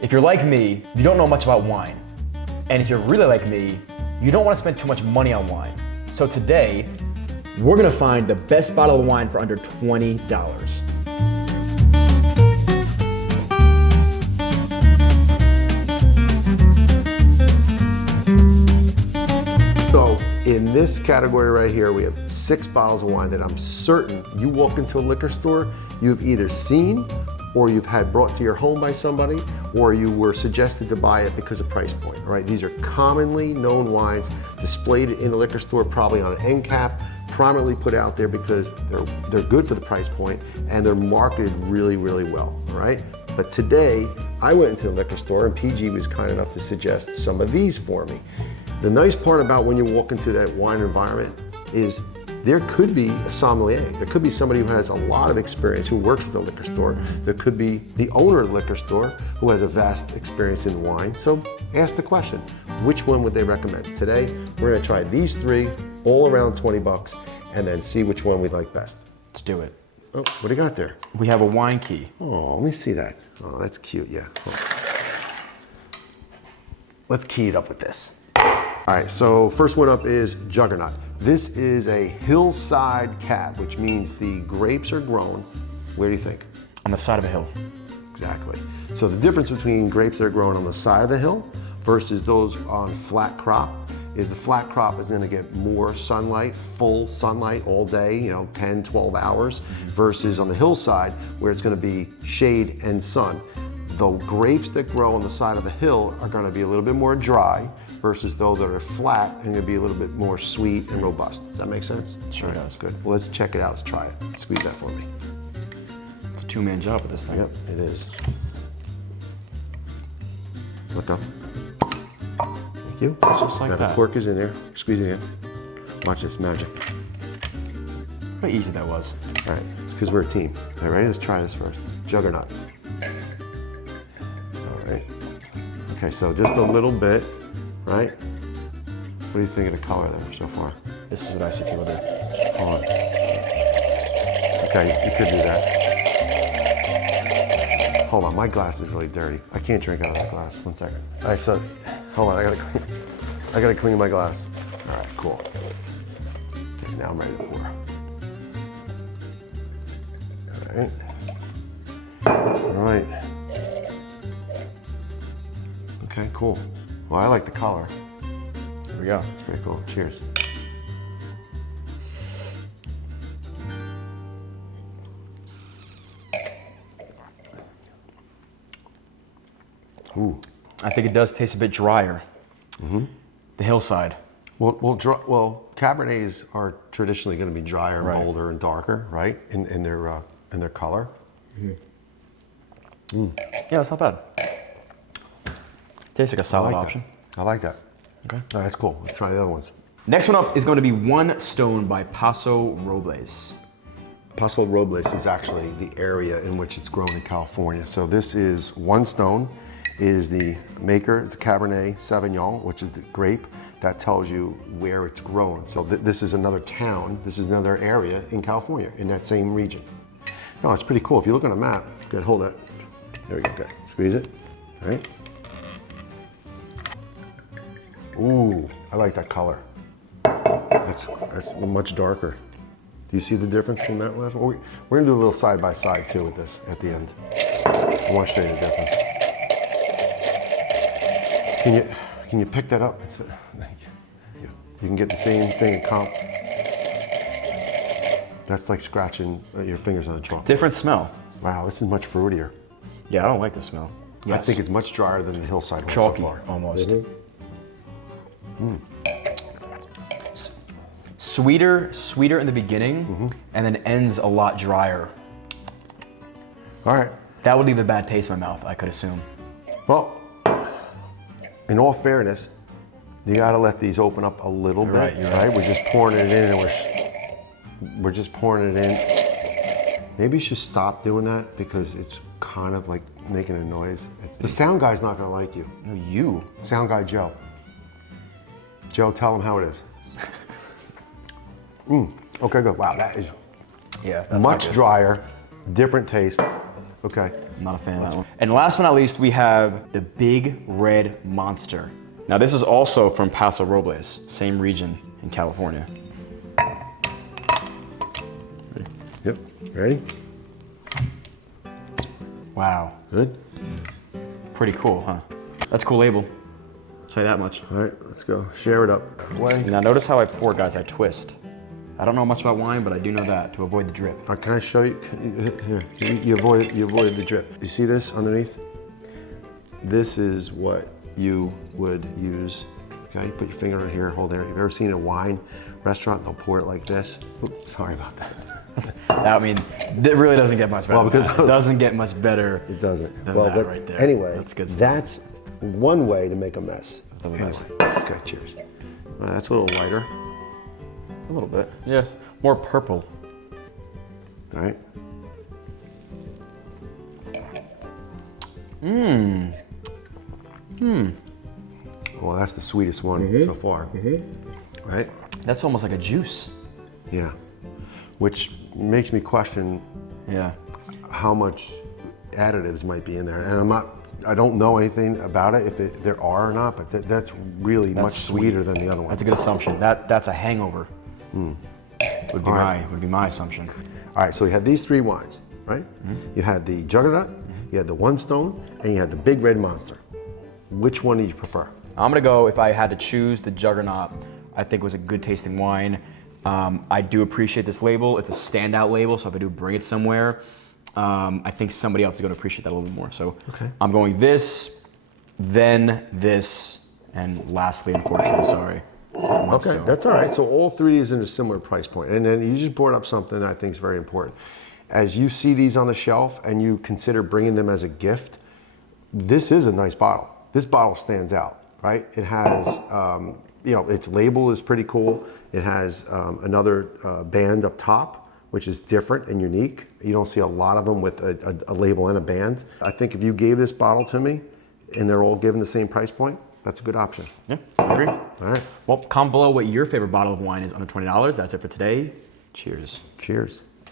If you're like me, you don't know much about wine. And if you're really like me, you don't want to spend too much money on wine. So today, we're gonna find the best bottle of wine for under $20. So in this category right here, we have 6 bottles of wine that I'm certain you walk into a liquor store, you've either seen or you've had brought to your home by somebody, or you were suggested to buy it because of price point, right? These are commonly known wines displayed in a liquor store, probably on an end cap, prominently put out there because they're good for the price point and they're marketed really, really well, all right? But today, I went into the liquor store and PG was kind enough to suggest some of these for me. The nice part about when you walk into that wine environment is there could be a sommelier. There could be somebody who has a lot of experience, who works at the liquor store. There could be the owner of the liquor store who has a vast experience in wine. So ask the question, which one would they recommend? Today, we're gonna try these 3, all around 20 bucks, and then see which one we like best. Let's do it. Oh, what do you got there? We have a wine key. Oh, let me see that. Oh, that's cute, yeah. Let's key it up with this. All right, so first one up is Juggernaut. This is a hillside cab, which means the grapes are grown. Where do you think? On the side of a hill. Exactly. So the difference between grapes that are grown on the side of the hill versus those on flat crop is the flat crop is gonna get more sunlight, full sunlight all day, 10, 12 hours, versus on the hillside where it's gonna be shade and sun. The grapes that grow on the side of the hill are gonna be a little bit more dry versus those that are flat and gonna be a little bit more sweet and robust. Does that make sense? Sure does. Good. Well, let's check it out. Let's try it. Squeeze that for me. It's a 2-man job with this thing. Yep, it is. Look up. Thank you. Just like Now that. the cork is in there. Squeeze it in. Watch this magic. How easy that was. All right, because we're a team. All right, ready? Let's try this first. Juggernaut. All right. Okay, so just a little bit, right? What do you think of the color there so far? This is what I see people do. Hold on. Okay, you could do that. Hold on, my glass is really dirty. I can't drink out of that glass. 1 second. All right, so hold on. I gotta clean my glass. All right, cool. Okay, now I'm ready to pour. All right. All right. Okay, cool. Well, I like the color. Here we go. It's pretty cool. Cheers. Ooh. I think it does taste a bit drier. The hillside. Well, Cabernets are traditionally going to be drier, Right. bolder, and darker, right? In their color. Yeah, it's not bad. Tastes like a solid option. I like that. Okay. Oh, that's cool. Let's try the other ones. Next one up is going to be One Stone by Paso Robles. Paso Robles is actually the area in which it's grown in California. So this is One Stone, is the maker. It's a Cabernet Sauvignon, which is the grape that tells you where it's grown. So this is another town. This is another area in California, in that same region. No, it's pretty cool. If you look on a map, good, hold it. There we go. Good. Squeeze it. All right. Ooh, I like that color. That's much darker. Do you see the difference from that last one? We're gonna do a little side by side too with this at the end. I want to show you the difference. Can you pick that up? You can get the same thing at comp. That's like scratching your fingers on a chalk. Different smell. Wow, this is much fruitier. Yeah, I don't like the smell. I think it's much drier than the hillside one Chalky, so far. almost. Sweeter in the beginning, and then ends a lot drier. All right. That would leave a bad taste in my mouth, I could assume. Well, in all fairness, you got to let these open up a little bit. Right, you're right. We're just pouring it in, and we're just pouring it in. Maybe you should stop doing that because it's kind of like making a noise. The sound guy's not going to like you. No, you. Sound guy Joe. Joe, tell him how it is. Okay, good. Wow, that is Yeah, that's much drier, different taste. Okay. I'm not a fan of that one. And last but not least, we have the Big Red Monster. Now this is also from Paso Robles, same region in California. Yep, ready? Wow. Good. Pretty cool, huh? That's a cool label. I'll tell you that much. All right, let's go. Share it up. Way. Now notice how I pour, guys, I twist. I don't know much about wine, but I do know that to avoid the drip. Can I show you? Here, you avoided the drip. You see this underneath? This is what you would use. Okay, you put your finger in here, hold there. You've ever seen a wine restaurant? They'll pour it like this. Oops, sorry about that. I mean, it really doesn't get much better. Well, because it doesn't get much better. It doesn't. Than Well, that but right there. anyway, That's good stuff. that's one way to make a mess. Anyway. Okay, cheers. That's a little lighter. A little bit. Yeah. More purple. All right. Well, that's the sweetest one so far. Right? That's almost like a juice. Yeah. Which makes me question Yeah. how much additives might be in there. And I don't know anything about it, if there are or not, but that's really much sweeter than the other one. That's a good assumption. That's a hangover. Would be my assumption. All right, so you had these three wines, right? You had the Juggernaut, you had the One Stone, and you had the Big Red Monster. Which one do you prefer? I'm gonna go, if I had to choose, the Juggernaut. I think was a good tasting wine. I do appreciate this label. It's a standout label, so if I do bring it somewhere, I think somebody else is gonna appreciate that a little bit more. So I'm going this, then this, and lastly, unfortunately, sorry. Okay, that's all right. So all three is in a similar price point. And then you just brought up something that I think is very important. As you see these on the shelf and you consider bringing them as a gift, this is a nice bottle. This bottle stands out, right? It has, its label is pretty cool. It has another band up top, which is different and unique. You don't see a lot of them with a label and a band. I think if you gave this bottle to me and they're all given the same price point, that's a good option. Yeah, I agree. All right. Well, comment below what your favorite bottle of wine is under $20. That's it for today. Cheers. Cheers.